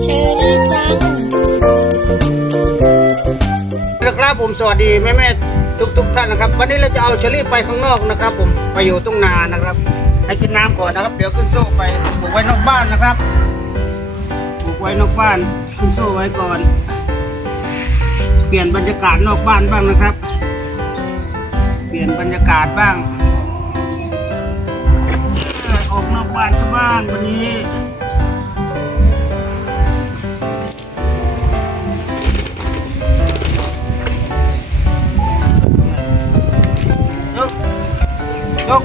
เชอรี่จังนะครับผมสวัสดีแม่แม่ทุกทุกๆท่านนะครับ วันนี้เราจะเอาเชอรี่ไปข้างนอกนะครับ ผมไปอยู่ตรงนานะครับ ให้กินน้ำก่อนนะครับ เดี๋ยวขึ้นโซ่ไปปลูกไว้นอกบ้านนะครับปลูกไว้นอกบ้านขึ้นโซ่ไว้ก่อน เปลี่ยนบรรยากาศนอกบ้านบ้างนะครับ เปลี่ยนบรรยากาศบ้าง ออกนอกบ้านสักบ้างวันนี้ยกยก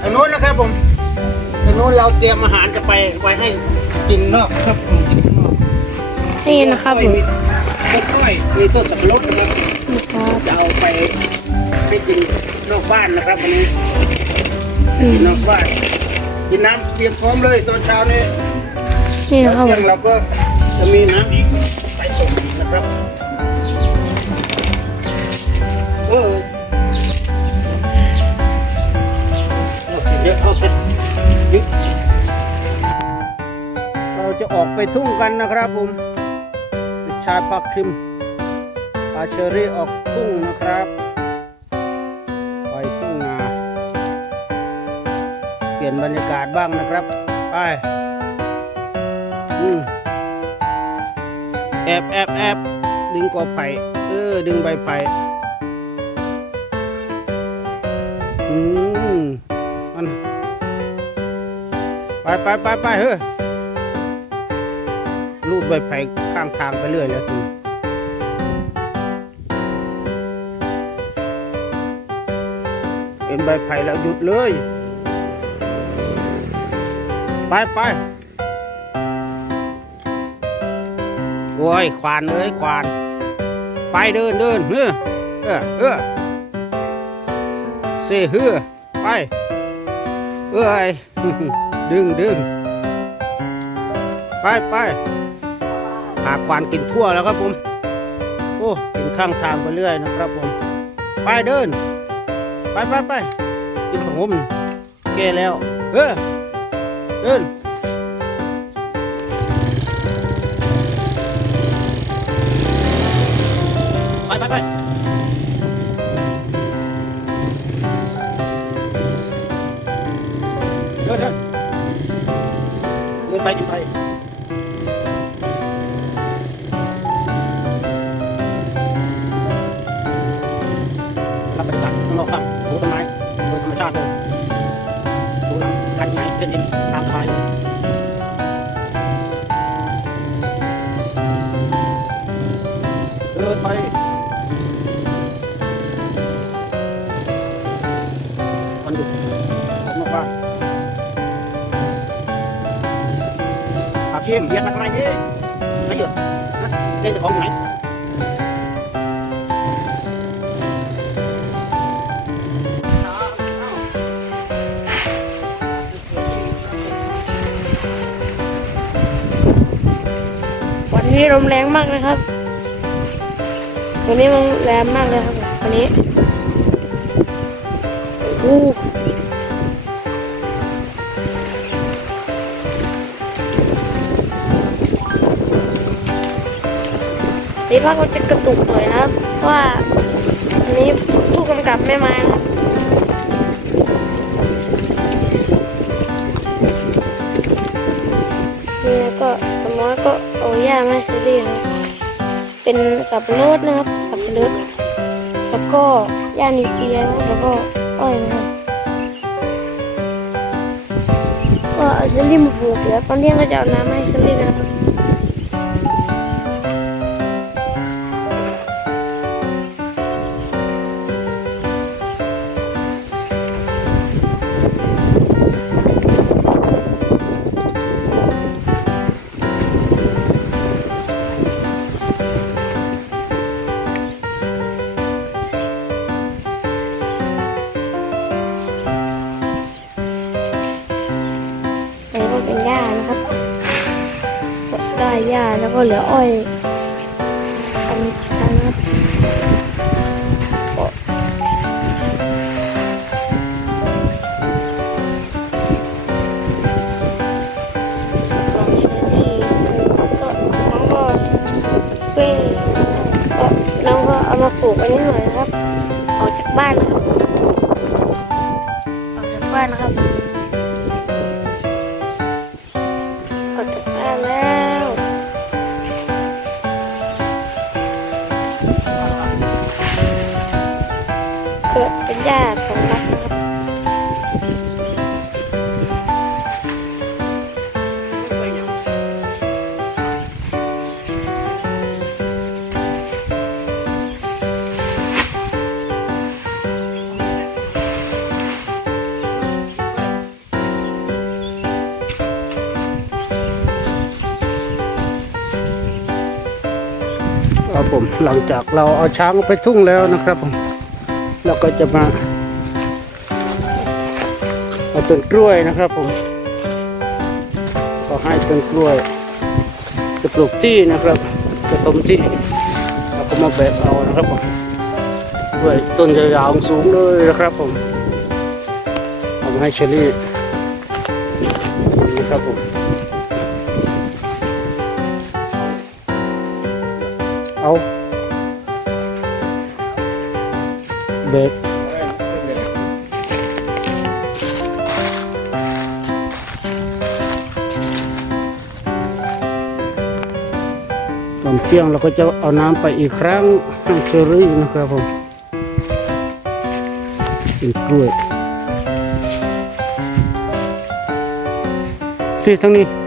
ทางโน้นนะครับผมทางโน้นเราเตรียมอาหารจะไปไว้ให้กินนอกครับผม นี่นะครับผมมีต้นกล้วยมีต้นสับปะรดนะครับจะเอาไปให้กินนอกบ้านนะครับวันนี้กินนอกบ้านกินน้ำเตรียมพร้อมเลยตอนเช้านี้นี่นะครับผเที่ยมงเราก็จะมีน้ำอีกไปส่งนะครับเออเอาสิเยอะเอาไปยึดเราจะออกไปทุ่งกันนะครับผม ชายปักคิมพาเชอรี่ออกทุ่งนะครับ ไปทุ่งนา เปลี่ยนบรรยากาศบ้างนะครับ ไปอืมแอบแอบแอบดึงกอไผ่เออ ดึงใบไผ่อืมมันไปไปไปไปเฮ้ย ใบไผ่ข้างทางไปเรื่อยแล้วทีเห็นใบไผ่แล้วหยุดเลย ไปไปโอ้ยควานเอ้ยควาน ไปเดินเดินเฮ้อเออเออเสเฮือไป เอ้ยดึงดึงไปไป หาควานกินทั่วแล้วครับผม โอ้กินข้างทางไปเรื่อยนะครับผม ไปเดิน ไปไปไปกินขนมแก่แล้ว เออ เดินไปไปไปเดินเดินเดินไปเดินไป ไปวันหยุดออกนอกบ้านอาเชียมเบียดมาทำไมนี่ไม่หยุดเล่นจะของอยู่ไหนวันนี้ลมแรงมากเลยครับ วันนี้มันแรงมากเลยครับผมวันนี้โอ้นี่ภาคมันจะกระตุกหน่อยนะครับ เพราะว่าอันนี้ผู้กำกับไม่มานะครับนี่ก็สมมติก็เอาหญ้ามาให้ซีรีส์นะครับ เป็นสับปะรดนะครับ สับปะรดแล้วก็ย่านิเกียแล้วก็อ้อยนะครับก็เอาเชอรี่มาปลูกเดี๋ยวตอนเที่ยงก็จะเอาน้ำให้เชอรี่นะครับ หญ้านะครับหญ้าแล้วก็เหลืออ้อยอันนนะครับก็ลองเชอรี่ก็น้องก็เป้ก็น้องก็เอามาปลูกอันนี้หน่อยนะครับ ออกจากบ้านนะครับ ออกจากบ้านนะครับ ผม หลังจากเราเอาช้างไปทุ่งแล้วนะครับผมเราก็จะมาเอาต้นกล้วยนะครับผมก็ให้ต้นกล้วย จะปลูกที่นะครับจะต้มที่แล้วก็มาแบกเอานะครับผมกล้วยต้นยาวๆสูงเลยนะครับผมเอามาให้เชอรี่นะครับผม เอาเด็กตอนเที่ยงเราก็จะเอาน้ำไปอีกครั้งให้เชอรี่นะครับผมกินกล้วยที่ทั้งนี้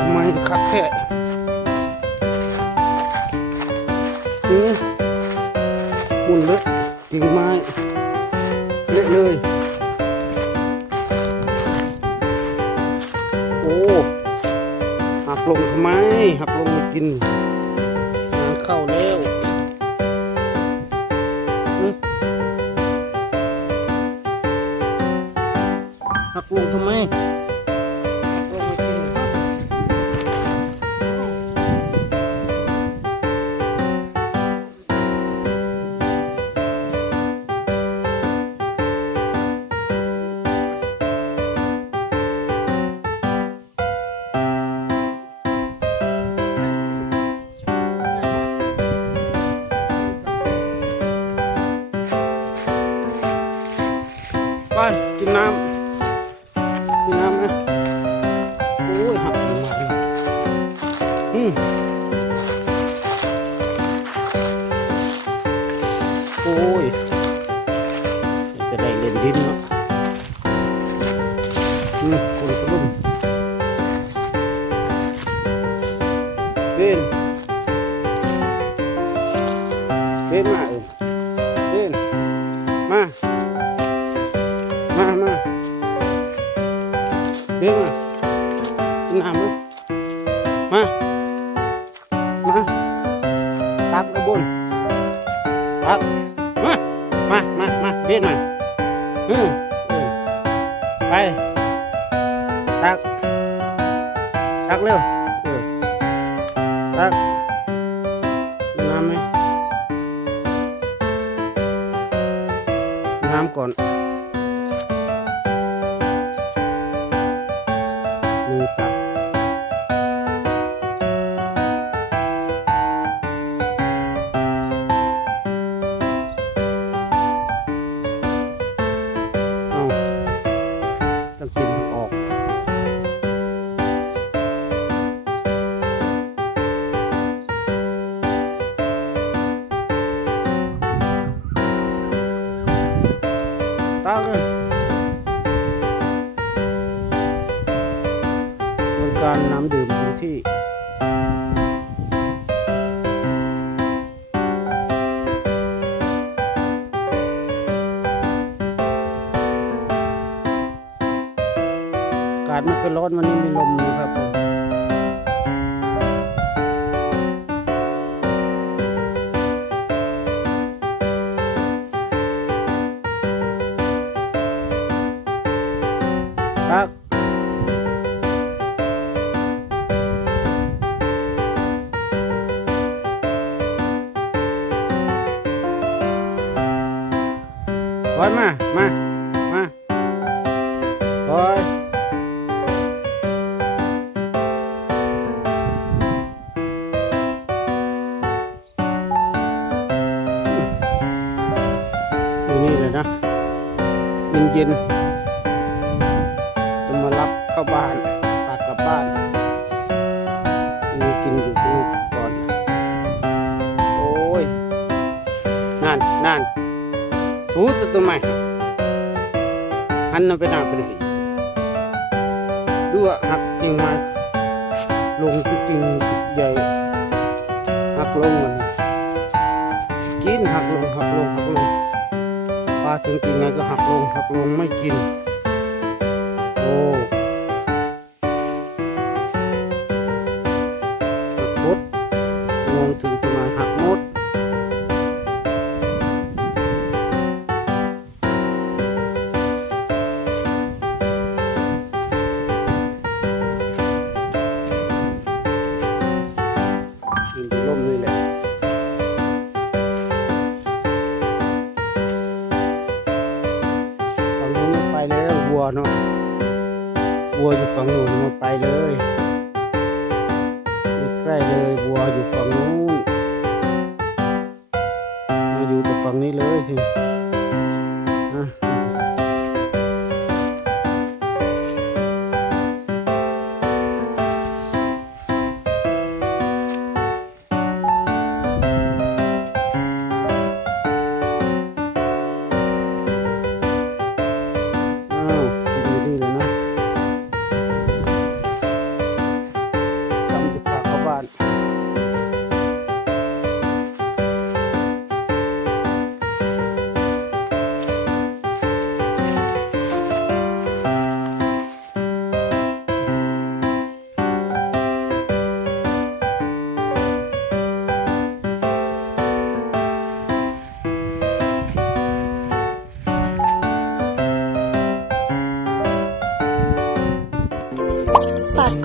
ทำไมคักแท้เออมุนเลยกิ่งไม้เละเลย โอ้หักลงทำไมหักลงมากิน จะได้เล่นดินเนาะอืมคนกระลุ่มเล่นเล่นมาเออเล่นมามามาเดี๋ยวมากินน้ำมั้ยมามาตักไอ้บนตักมา มา มา มาเบ็ดมาเอืมออไป ตัก ตักเร็วตัก น้ำไหมน้ำก่อน ตาเลยบริการน้ำดื่มถึงที่ ยอยู่นี่เลยนะ เย็นๆจะมารับเข้าบ้านปากกลับบ้านมีกินอยู่ที่นู่นก่อน โอ้ย นั่นนั่นถูตัวตัวใหม่หันมันไปหน้าไปไหน ดูอะหักกิ่งไม้ลงที่กิ่งใหญ่หักลงมันกินหักลงหักลงหักลงปลาถึงกินไงก็หักลงหักลงไม่กินโอ้หักมดงงถึงตรงไหนหักมด วัวเนาะวัวอยู่ฝั่งนู้นมันไปเลยไม่ใกล้เลยวัวอยู่ฝั่งนู้นมาอยู่แต่ฝั่งนี้เลยที